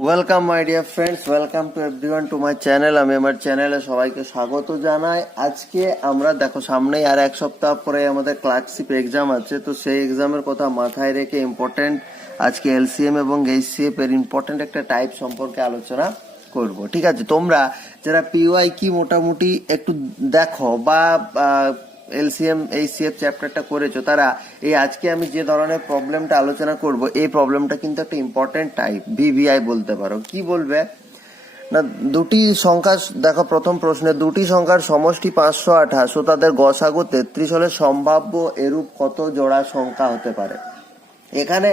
Welcome my dear friends welcome to everyone to my channel আমি আমার চ্যানেলে সবাইকে স্বাগত জানাই। আজকে আমরা, দেখো, সামনেই আর এক সপ্তাহ পরে আমাদের ক্লার্কশিপ এক্সাম আছে। তো সেই এক্সামের কথা মাথায় রেখে ইম্পর্টেন্ট আজকে এলসিএম এবং এইচসিএফ এর ইম্পর্টেন্ট একটা টাইপ সম্পর্কে আলোচনা করব। ঠিক আছে? তোমরা যারা পিওয়াই কি মোটামুটি একটু দেখো বা এলসিএম সিএফ চ্যাপ্টারটা করেছ, তারা, এই আজকে আমি যে ধরনের প্রবলেমটা আলোচনা করব, এই প্রবলেমটা কিন্তু একটা ইম্পর্টেন্ট টাইপ ভিভিআই বলতে পারো। কি বলবে? না, দুটি সংখ্যা দেখো প্রথম প্রশ্নে, দুটি সংখ্যার সমষ্টি পাঁচশো আঠাশ, ও তাদের গসাগো তেত্রিশ হলে সম্ভাব্য এরূপ কত জোড়া সংখ্যা হতে পারে? এখানে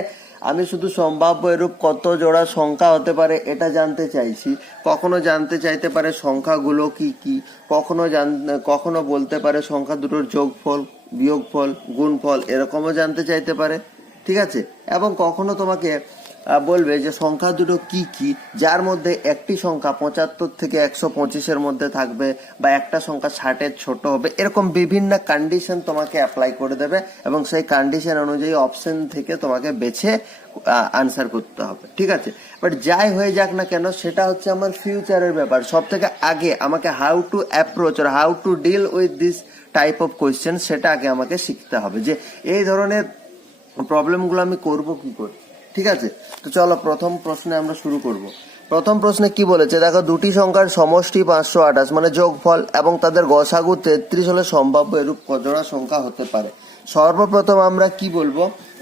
আমি শুধু সম্ভাব্য এরূপ কত জোড়া সংখ্যা হতে পারে এটা জানতে চাইছি। কখনো জানতে চাইতে পারে সংখ্যাগুলো কি কি? কখনো জান, কখনো বলতে পারে সংখ্যা দুটোর যোগফল, বিয়োগফল, গুণফল, এরকমও জানতে চাইতে পারে। ঠিক আছে? এবং কখনো তোমাকে বলবে যে সংখ্যা দুটো কি কি? যার মধ্যে একটি সংখ্যা পঁচাত্তর থেকে একশো পঁচিশের মধ্যে থাকবে বা একটা সংখ্যা ষাটের ছোট হবে। এরকম বিভিন্ন কন্ডিশন তোমাকে অ্যাপ্লাই করে দেবে এবং সেই কন্ডিশন অনুযায়ী অপশন থেকে তোমাকে বেছে আনসার করতে হবে। ঠিক আছে? বাট যাই হয়ে যাক না কেন, সেটা হচ্ছে আমার ফিউচারের ব্যাপার। সব থেকে আগে আমাকে how to approach R how to deal with this type of question সেটা আগে আমাকে শিখতে হবে যে এই ধরনের প্রবলেমগুলো আমি করব কি করে? ঠিক আছে? তো চলো, প্রথম প্রশ্নে আমরা শুরু করব। প্রথম প্রশ্নে কি বলেছে? দেখো, দুটি সংখ্যার সমষ্টি পাঁচশো আঠাশ মানে যোগফল এবং তাদের গসাগু তেত্রিশ হলে সম্ভাব্য এরূপ কজোড়া সংখ্যা হতে পারে। সর্বপ্রথম আমরা কি বলব?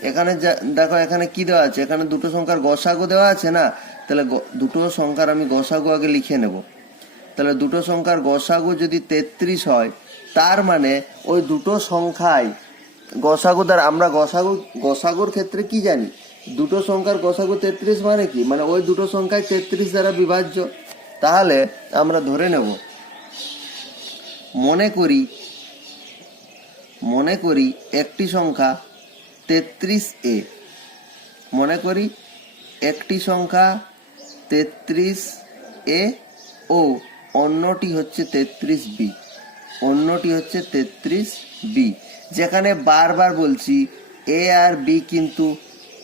এখানে দেখো, এখানে কি দেওয়া আছে? এখানে দুটো সংখ্যার গসাগু দেওয়া আছে না? তাহলে দুটো সংখ্যার আমি গসাগু আগে লিখে নেব। তাহলে দুটো সংখ্যার গসাগু যদি তেত্রিশ হয়, তার মানে ওই দুটো সংখ্যায় গসাগু দ্বারা, আমরা গসাগু, গসাগুর ক্ষেত্রে কি জানি? দুটো সংখ্যার গসাগু তেত্রিশ মানে কি? মানে ওই দুটো সংখ্যায় তেত্রিশ দ্বারা বিভাজ্য। তাহলে আমরা ধরে নেব। মনে করি মনে করি একটি সংখ্যা তেত্রিশ এ। মনে করি একটি সংখ্যা তেত্রিশ এ ও অন্যটি হচ্ছে তেত্রিশ বি। অন্যটি হচ্ছে তেত্রিশ বি। যেখানে বারবার বলছি, এ আর বি কিন্তু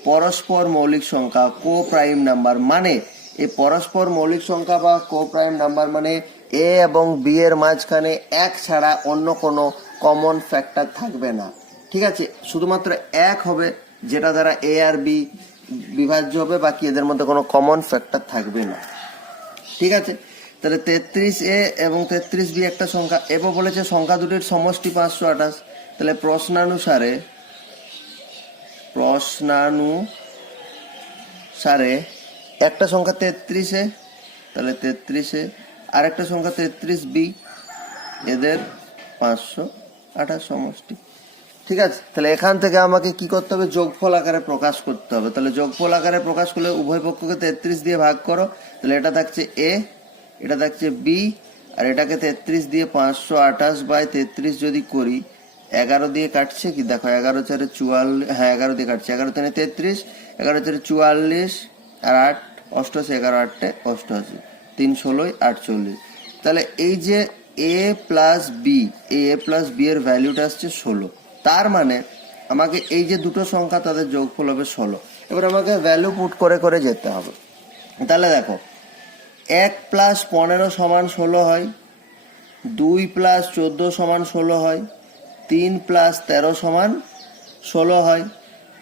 পরস্পর মৌলিক সংখ্যা কো প্রাইম নাম্বার মানে এই পরস্পর মৌলিক সংখ্যা বা কো প্রাইম নাম্বার মানে এ এবং বি এর মাঝখানে এক ছাড়া অন্য কোনো কমন ফ্যাক্টর থাকবে না। ঠিক আছে? শুধুমাত্র এক হবে, যেটা দ্বারা এ আর বি বিভাজ্য হবে, বাকি এদের মধ্যে কোনো কমন ফ্যাক্টর থাকবে না। ঠিক আছে? তাহলে তেত্রিশ এ এবং তেত্রিশ বি একটা সংখ্যা এবার বলেছে সংখ্যা দুটির সমষ্টি পাঁচশো আঠাশ। তাহলে প্রশ্নানুসারে প্রশ্নানুসারে একটা সংখ্যা তেত্রিশে, তাহলে তেত্রিশে আর একটা সংখ্যা তেত্রিশ বি, এদের পাঁচশো আঠাশ সমষ্টি। ঠিক আছে, তাহলে এখান থেকে আমাকে কি করতে হবে? যোগফল আকারে প্রকাশ করতে হবে। তাহলে যোগফল আকারে প্রকাশ করলে উভয় পক্ষকে তেত্রিশ দিয়ে ভাগ করো। তাহলে এটা থাকছে এ, এটা থাকছে বি, আর এটাকে তেত্রিশ দিয়ে পাঁচশো আঠাশ বাই তেত্রিশ যদি করি এগারো দিয়ে কাটছে কি? দেখো, এগারো চারে চুয়াল্লিশ হ্যাঁ এগারো দিয়ে কাটছে। এগারো তিনে তেত্রিশ, এগারো চারে চুয়াল্লিশ, আর আট অষ্টআশি এগারো আটটে অষ্টআশি তিন ষোলোই আটচল্লিশ। তাহলে এই যে এ প্লাস বি, এই এ প্লাস বি এর ভ্যালুটা আসছে ষোলো। তার মানে আমাকে এই যে দুটো সংখ্যা তাদের যোগফল হবে ষোলো। এবার আমাকে ভ্যালু পুট করে করে যেতে হবে। তাহলে দেখো, এক প্লাস পনেরো সমান ষোলো হয়, দুই প্লাস চোদ্দ সমান ষোলো হয় তিন প্লাস তেরো সমান ষোলো হয়,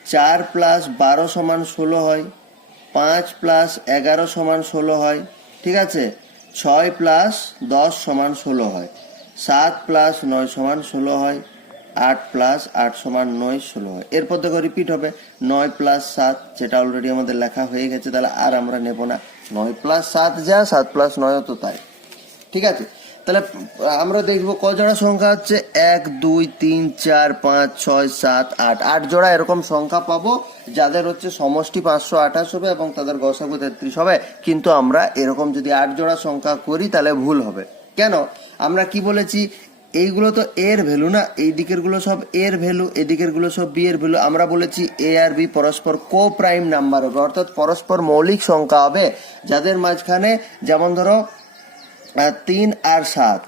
চার প্লাস বারো সমান ষোলো হয়, পাঁচ প্লাস এগারো সমান ষোলো হয়, ঠিক আছে? ছয় প্লাস দশ সমান ষোলো হয়, সাত প্লাস নয় সমান ষোলো হয়, আট প্লাস আট সমান নয় ষোলো হয়। এরপর দেখো রিপিট হবে, নয় প্লাস সাত, যেটা অলরেডি আমাদের লেখা হয়ে গেছে, তাহলে আর আমরা নেব না। নয় প্লাস সাত যা, সাত প্লাস নয় তো তাই, ঠিক আছে? তাহলে আমরা দেখব ক জোড়া সংখ্যা হচ্ছে এক, দুই, তিন, চার, পাঁচ, ছয়, সাত, আট। আট জোড়া এরকম সংখ্যা পাবো, যাদের হচ্ছে সমষ্টি পাঁচশো আঠাশ হবে এবং তাদের গসাগু তেত্রিশ হবে। কিন্তু আমরা এরকম যদি আট জোড়া সংখ্যা করি, তাহলে ভুল হবে। কেন? আমরা কি বলেছি? এইগুলো তো এর ভ্যালু না? এই দিকেরগুলো সব এর ভ্যালু এদিকেরগুলো সব বি এর ভ্যালু। আমরা বলেছি এ আর বি পরস্পর কো প্রাইম নাম্বার হবে। অর্থাৎ পরস্পর মৌলিক সংখ্যা হবে। যাদের মাঝখানে, যেমন ধরো তিন আর সাত।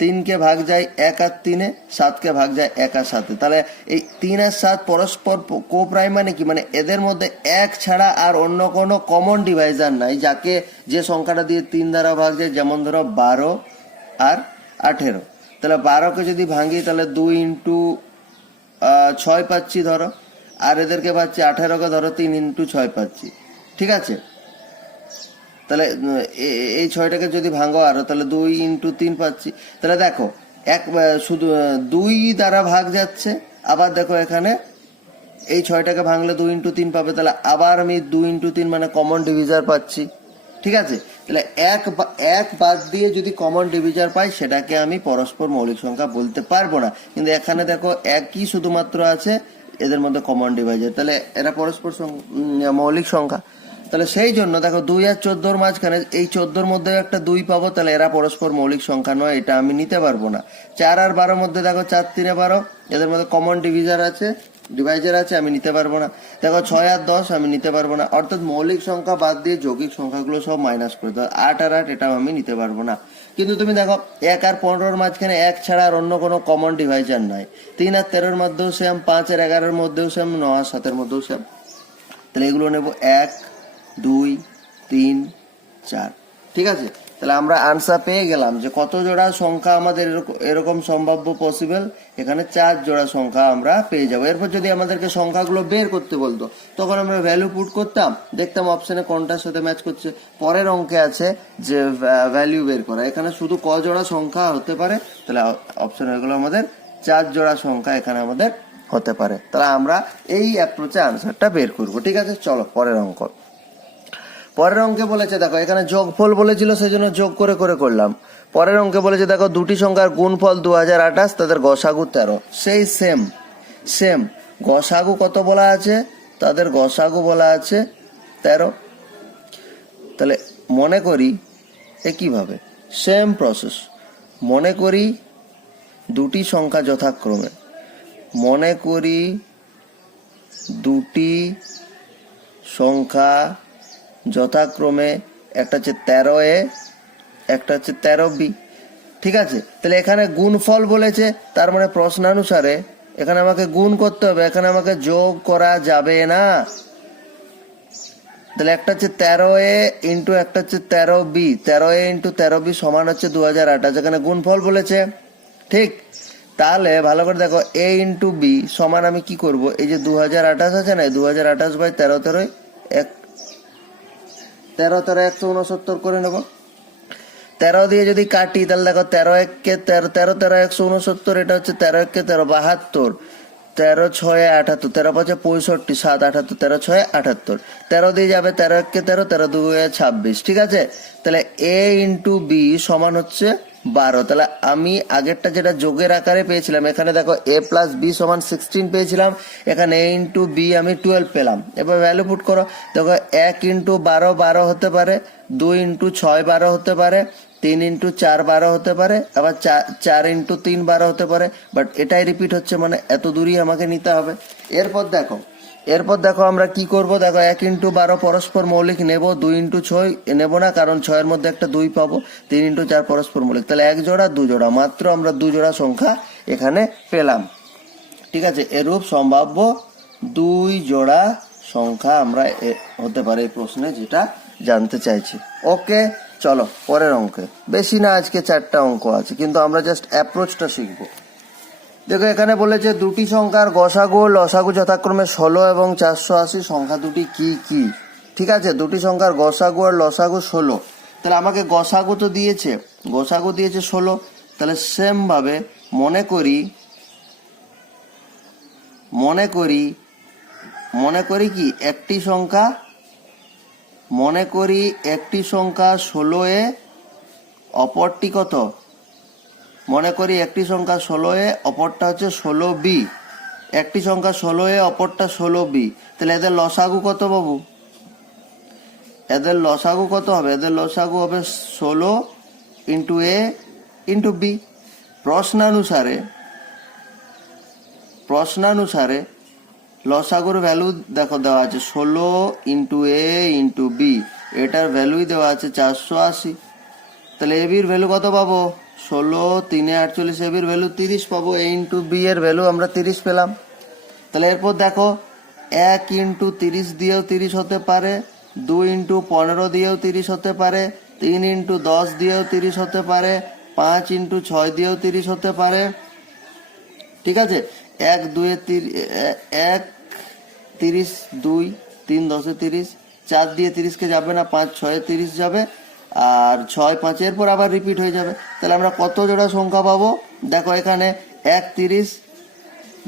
তিনকে ভাগ যায় এক আর তিনে, সাতকে ভাগ যায় এক আর সাতে। তাহলে এই তিন আর সাত পরস্পর কো মানে কি? মানে এদের মধ্যে এক ছাড়া আর অন্য কোনো কমন ডিভাইজার নাই, যাকে যে সংখ্যাটা দিয়ে তিন দ্বারা ভাগ যায়, যেমন ধরো বারো আর আঠেরো। তাহলে বারোকে যদি ভাঙি, তাহলে দুই ইন্টু ছয় পাচ্ছি ধরো। আর এদেরকে পাচ্ছি আঠেরোকে ধরো তিন ইন্টু ছয় পাচ্ছি। ঠিক আছে? তাহলে এই ছয়টাকে যদি ভাঙো আরও, তাহলে দুই ইন্টু তিন পাচ্ছি। তাহলে দেখো, এক শুধু দুই দ্বারা ভাগ যাচ্ছে, আবার দেখো এখানে, এই ছয়টাকে ভাঙলে দুই ইন্টু তিন পাবে, তাহলে আবার আমি দুই ইন্টু তিন মানে কমন ডিভিজার পাচ্ছি। ঠিক আছে? তাহলে এক এক বাদ দিয়ে যদি কমন ডিভিজার পাই, সেটাকে আমি পরস্পর মৌলিক সংখ্যা বলতে পারব না। কিন্তু এখানে দেখো, একই শুধুমাত্র আছে, এদের মধ্যে কমন ডিভাইজার তাহলে এরা পরস্পর মৌলিক সংখ্যা। তাহলে সেই জন্য দেখো দুই আর চোদ্দোর মাঝখানে এই চোদ্দোর মধ্যে একটা দুই পাবো, তাহলে এরা পরস্পর মৌলিক সংখ্যা নয়, এটা আমি নিতে পারব না। চার আর বারোর মধ্যে দেখো চার তিনে বারো, এদের মধ্যে কমন ডিভিজার আছে ডিভাইজার আছে, আমি নিতে পারব না। দেখো ছয় আর দশ, আমি নিতে পারব না। অর্থাৎ মৌলিক সংখ্যা বাদ দিয়ে যৌগিক সংখ্যাগুলো সব মাইনাস করে দাও। আট আর আট, এটাও আমি নিতে পারব না। কিন্তু তুমি দেখো এক আর পনেরোর মাঝখানে এক ছাড়া আর অন্য কোনো কমন ডিভাইজার নাই। তিন আর তেরোর মধ্যেও সেম পাঁচ আর এগারোর মধ্যেও সেম ন আর সাতের মধ্যেও সেম তাহলে এগুলো নেব এক দুই, তিন, চার। ঠিক আছে? তাহলে আমরা আনসার পেয়ে গেলাম যে কত জোড়া সংখ্যা আমাদের এরকম- সম্ভাব্য পসিবল এখানে চার জোড়া সংখ্যা আমরা পেয়ে যাব। এরপর যদি আমাদেরকে সংখ্যাগুলো বের করতে বলতো, তখন আমরা ভ্যালু পুট করতাম। দেখতাম অপশানে কোনটার সাথে ম্যাচ করছে। পরের অঙ্কে আছে যে ভ্যালু বের করা। এখানে শুধু ক জোড়া সংখ্যা হতে পারে, তাহলে অপশন হয়ে গেলো আমাদের চার জোড়া সংখ্যা এখানে আমাদের হতে পারে। তাহলে আমরা এই অ্যাপ্রোচে আনসারটা বের করব। ঠিক আছে? চলো, পরের অঙ্ক। পরের অঙ্কে বলেছে, দেখো, এখানে যোগফল বলেছিল সেই জন্য যোগ করে করে করলাম। পরের অঙ্কে বলেছে, দেখো, দুটি সংখ্যার গুণফল দু হাজার আঠাশ, তাদের গসাগু তেরো। সেই সেম সেম গসাগু কত বলা আছে? তাদের গসাগু বলা আছে তেরো। তাহলে মনে করি একইভাবে সেম প্রসেস মনে করি দুটি সংখ্যা যথাক্রমে। মনে করি দুটি সংখ্যা যথাক্রমে একটা হচ্ছে তেরো এ, একটা হচ্ছে তেরো বি। ঠিক আছে? তাহলে এখানে গুণফল বলেছে, তার মানে প্রশ্নানুসারে এখানে আমাকে গুণ করতে হবে, এখানে আমাকে যোগ করা যাবে না। তাহলে একটা হচ্ছে তেরো এ ইন্টু একটা হচ্ছে তেরো বি, তেরো এ ইন্টু তেরো বি সমান হচ্ছে দু হাজার আঠাশ, এখানে গুণফল বলেছে। ঠিক? তাহলে ভালো করে দেখো, এ ইন্টু বি সমান আমি কি করব? এই যে দু হাজার আঠাশ আছে না দু হাজার আঠাশ বাই তেরো তেরোয় এক তেরো তেরো, একশো উনসত্তর করে নেব। তেরো দিয়ে যদি কাটি, তাহলে দেখো তেরো এককে তেরো তেরো তেরো, একশো উনসত্তর এটা হচ্ছে তেরো এককে তেরো, বাহাত্তর। তেরো, ছয় আঠাত্তর তেরো, পাঁচে পঁয়ষট্টি, সাত আঠাত্তর তেরো, ছয় আঠাত্তর তেরো দিয়ে যাবে তেরো এককে তেরো তেরো দুয়ে ছাব্বিশ। ঠিক আছে? তাহলে এ ইন্টু বি সমান হচ্ছে বারো। তাহলে আমি আগেরটা যেটা যোগের আকারে পেয়েছিলাম, এখানে দেখো এ প্লাস বি সমান সিক্সটিন পেয়েছিলাম, এখানে এ ইন্টু বি আমি টুয়েলভ পেলাম। এবার ভ্যালু পুট করো, দেখো এক ইন্টু বারো বারো হতে পারে, দুই ইন্টু ছয়, বারো হতে পারে, তিন ইন্টু চার, বারো হতে পারে, আবার চা- চার ইন্টু তিন, বারো হতে পারে বাট এটাই রিপিট হচ্ছে মানে এত দূরই আমাকে নিতে হবে। এরপর দেখো এরপর দেখো আমরা কি করব? দেখো এক ইন্টু বারো পরস্পর মৌলিক নেব, দুই ইন্টু ছয় নেব না, কারণ ছয়ের মধ্যে একটা দুই পাবো। তিন ইন্টু চার পরস্পর মৌলিক। তাহলে এক জোড়া, দু জোড়া। মাত্র আমরা দু জোড়া সংখ্যা এখানে পেলাম। ঠিক আছে? এরূপ সম্ভাব্য দুই জোড়া সংখ্যা আমরা হতে পারে এই প্রশ্নে, যেটা জানতে চাইছি। ওকে, চলো, পরের অঙ্কে। বেশি না, আজকে চারটা অঙ্ক আছে, কিন্তু আমরা জাস্ট অ্যাপ্রোচটা শিখব। দেখো, এখানে বলেছে দুটি সংখ্যার গসাগু, লসাগু যথাক্রমে ষোলো এবং চারশো আশি। সংখ্যা দুটি কি কি? ঠিক আছে, দুটি সংখ্যার গসাগু আর লসাগু ষোলো। তাহলে আমাকে গসাগু তো দিয়েছে, গসাগু দিয়েছে ষোলো। তাহলে সেম ভাবে মনে করি মনে করি মনে করি কি? একটি সংখ্যা, মনে করি একটি সংখ্যা ষোলো এ অপরটি কত? মনে করি একটি সংখ্যা ষোলো এ অপরটা হচ্ছে ষোলো বি। একটি সংখ্যা ষোলো এ অপরটা ষোলো বি। তাহলে এদের লসাগু কত বাবু? এদের লসাগু কত হবে? এদের লসাগু হবে ষোলো ইন্টু এ ইন্টু বি। প্রশ্নানুসারে প্রশ্নানুসারে লসাগুর ভ্যালু দেখো দেওয়া আছে, ষোলো ইন্টু এ ইন্টু বি। এটার ভ্যালুই দেওয়া আছে চারশো আশি। তাহলে এ বির ভ্যালু কত পাবো? ষোলো, তিনে আটচল্লিশ এবির ভ্যালু তিরিশ পাবো এ ইন্টু বি এর ভ্যালু আমরা তিরিশ পেলাম। তাহলে এরপর দেখো, এক ইন্টু তিরিশ দিয়েও তিরিশ হতে পারে, দুই ইন্টু পনেরো দিয়েও তিরিশ হতে পারে, তিন ইন্টু দশ দিয়েও তিরিশ হতে পারে, পাঁচ ইন্টু ছয় দিয়েও তিরিশ হতে পারে। ঠিক আছে? এক, দুয়ে এক, তিরিশ, দুই, তিন, দশে তিরিশ, চার দিয়ে তিরিশকে যাবে না, পাঁচ, ছয়ে তিরিশ যাবে। আর ছয় পাঁচের পর আবার রিপিট হয়ে যাবে। তাহলে আমরা কত জোড়া সংখ্যা পাবো? দেখো এখানে এক তিরিশ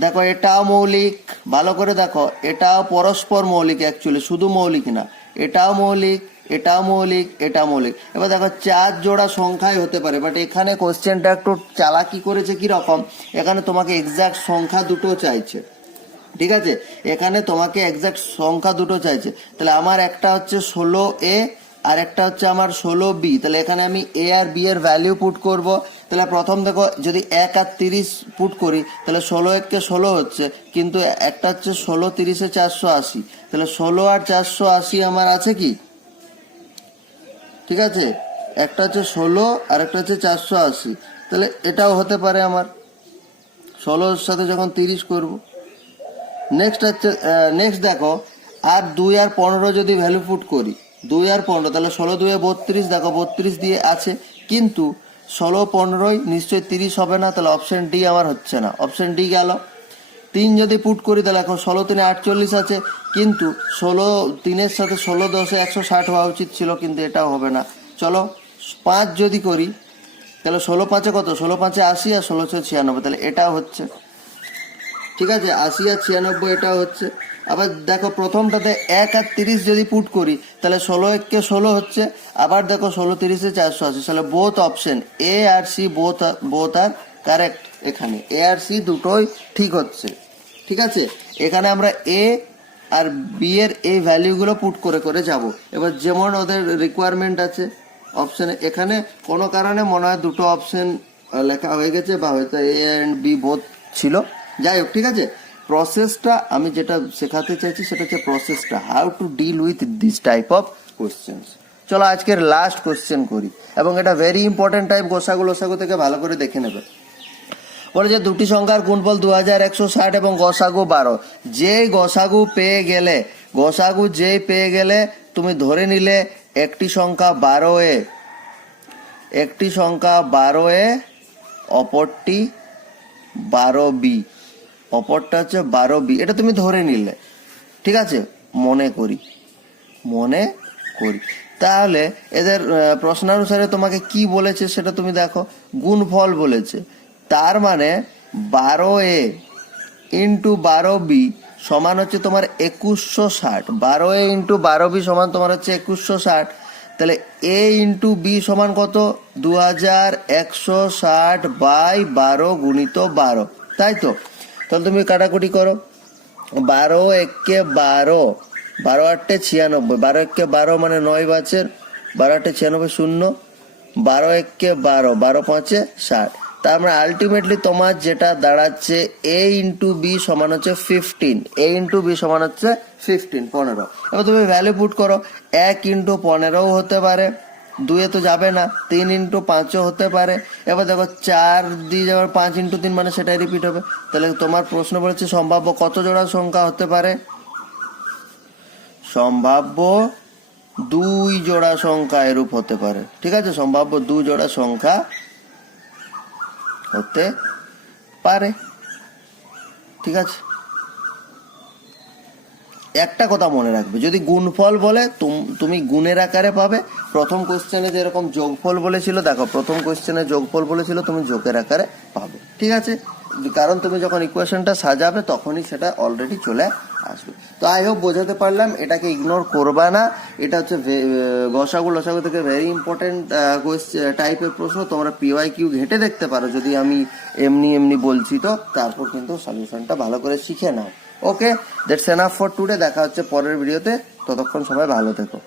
দেখো এটাও মৌলিক। ভালো করে দেখো, এটাও পরস্পর মৌলিক অ্যাকচুয়ালি শুধু মৌলিক না। এটাও মৌলিক এটাও মৌলিক এটা মৌলিক। এবার দেখো চার জোড়া সংখ্যাই হতে পারে বাট এখানে কোশ্চেনটা একটু চালাকি করেছে কি রকম এখানে তোমাকে এক্সাক্ট সংখ্যা দুটো চাইছে। ঠিক আছে? এখানে তোমাকে এক্সাক্ট সংখ্যা দুটো চাইছে। তাহলে আমার একটা হচ্ছে ষোলো এ আর একটা হচ্ছে আমার ষোলো বি তাহলে এখানে আমি এ আর বি এর ভ্যালিউ পুট করব। তাহলে প্রথম দেখো, যদি এক আর তিরিশ পুট করি, তাহলে ষোলো এককে ষোলো হচ্ছে, কিন্তু একটা হচ্ছে ষোলো তিরিশে চারশো আশি। তাহলে ষোলো আর চারশো আশি আমার আছে কি? ঠিক আছে? একটা হচ্ছে ষোলো আর একটা হচ্ছে চারশো আশি। তাহলে এটাও হতে পারে আমার। ষোলোর সাথে যখন তিরিশ করব। নেক্সট হচ্ছে নেক্সট দেখো, আর দুই আর পনেরো যদি ভ্যালু পুট করি দুই আর পনেরো, তাহলে ষোলো দুয়ে বত্রিশ, দেখো বত্রিশ দিয়ে আছে। কিন্তু ষোলো, পনেরোই নিশ্চয়ই তিরিশ হবে না, তাহলে অপশন ডি আমার হচ্ছে না। অপশন ডি গেল। তিন যদি পুট করি, তাহলে এখন ষোলো তিনে আটচল্লিশ আছে। কিন্তু ষোলো তিনের সাথে ষোলো দশে একশো ষাট হওয়া উচিত ছিল, কিন্তু এটাও হবে না। চলো, পাঁচ যদি করি, তাহলে ষোলো পাঁচে কত? ষোলো পাঁচে আশি আর ষোলোশো ছিয়ানব্বই, তাহলে এটাও হচ্ছে। ঠিক আছে, আশি আর ছিয়ানব্বই এটাও হচ্ছে। আবার দেখো প্রথমটাতে এক আর তিরিশ যদি পুট করি, তাহলে ষোলো এককে ষোলো হচ্ছে, আবার দেখো ষোলো তিরিশে চারশো আশি তাহলে both option A R C both both are correct এখানে এ আর সি দুটোই ঠিক হচ্ছে, ঠিক আছে? এখানে আমরা এ আর বি এর এই ভ্যালিউগুলো পুট করে করে যাব। এবার যেমন ওদের রিকোয়ারমেন্ট আছে অপশানে এখানে কোনো কারণে মনে হয় দুটো অপশন লেখা হয়ে গেছে, বা হয়তো এ অ্যান্ড বি বোথ ছিল। যাই হোক, ঠিক আছে? প্রসেসটা আমি যেটা শেখাতে চাইছি সেটা হচ্ছে প্রসেসটা how to deal with this type of questions চলো আজকের লাস্ট কোশ্চেন করি, এবং এটা ভেরি ইম্পর্টেন্ট টাইপ গোসাগু লোসাগু থেকে ভালো করে দেখে নেবে। বলে যে দুটি সংখ্যার গুণফল দু হাজার একশো ষাট এবং গসাগু বারো। যেই গসাগু পেয়ে গেলে, গসাগু যেই পেয়ে গেলে, তুমি ধরে নিলে একটি সংখ্যা বারো এ একটি সংখ্যা বারো এ অপরটি বারো বি। অপরটা হচ্ছে বারো বি, এটা তুমি ধরে নিলে। ঠিক আছে? মনে করি। মনে করি। তাহলে এদের প্রশ্নানুসারে তোমাকে কি বলেছে সেটা তুমি দেখো। গুণফল বলেছে। তার মানে বারো এ ইন্টু বারো বি সমান হচ্ছে তোমার একুশশো ষাট। বারো এ ইন্টু বারো বি সমান তোমার হচ্ছে একুশশো ষাট। তাহলে এ ইন্টু বি সমান কত? দু হাজার একশো ষাট বাই বারো গুণিত বারো। তাই তো? তাহলে তুমি কাটাকুটি করো। বারো একে বারো বারো আটটে ছিয়ানব্বই, বারো একে বারো মানে নয় বাচের, বারো আটটে ছিয়ানব্বই শূন্য, বারো একে বারো বারো পাঁচে ষাট। তার মানে আলটিমেটলি তোমার যেটা দাঁড়াচ্ছে এ ইন্টু বি সমান হচ্ছে ফিফটিন এ ইন্টু বি সমান হচ্ছে ফিফটিন পনেরো। এবার তুমি ভ্যালু পুট করো, এক ইন্টু পনেরোও হতে পারে। দুয়ে তো যাবে না, তিন ইন্টু পাঁচও হতে পারে। এবার দেখো চার দিয়ে যাওয়ার পাঁচ ইন্টু তিন মানে সেটাই রিপিট হবে। তাহলে তোমার প্রশ্ন বলেছে সম্ভাব্য কত জোড়া সংখ্যা হতে পারে? সম্ভাব্য দুই জোড়া সংখ্যা এরূপ হতে পারে। ঠিক আছে? সম্ভাব্য দু জোড়া সংখ্যা হতে পারে। ঠিক আছে? একটা কথা মনে রাখবে, যদি গুণফল বলে, তুম- গুণের আকারে পাবে, প্রথম কোশ্চেনে যেরকম যোগফল বলেছিল, দেখো, প্রথম কোশ্চেনে যোগফল বলেছিল, তুমি যোগের আকারে পাবে, ঠিক আছে? কারণ তুমি যখন ইকুয়েশনটা সাজাবে, তখনই সেটা অলরেডি চলে আসবে। তো আই হোপ বোঝাতে পারলাম, এটাকে ইগনোর করবা না, এটা হচ্ছে গসাগু লসাগু থেকে ভেরি ইম্পর্টেন্ট টাইপের প্রশ্ন, তোমরা পিওয়াই কিউ ঘেটে দেখতে পারো, যদি আমি এমনি এমনি বলছি তো, তারপর কিন্তু সলিউশনটা ভালো করে শিখে নাও। Okay that's enough for today দেখা হচ্ছে পরের ভিডিওতে ততক্ষণ সবাই ভালো থেকো।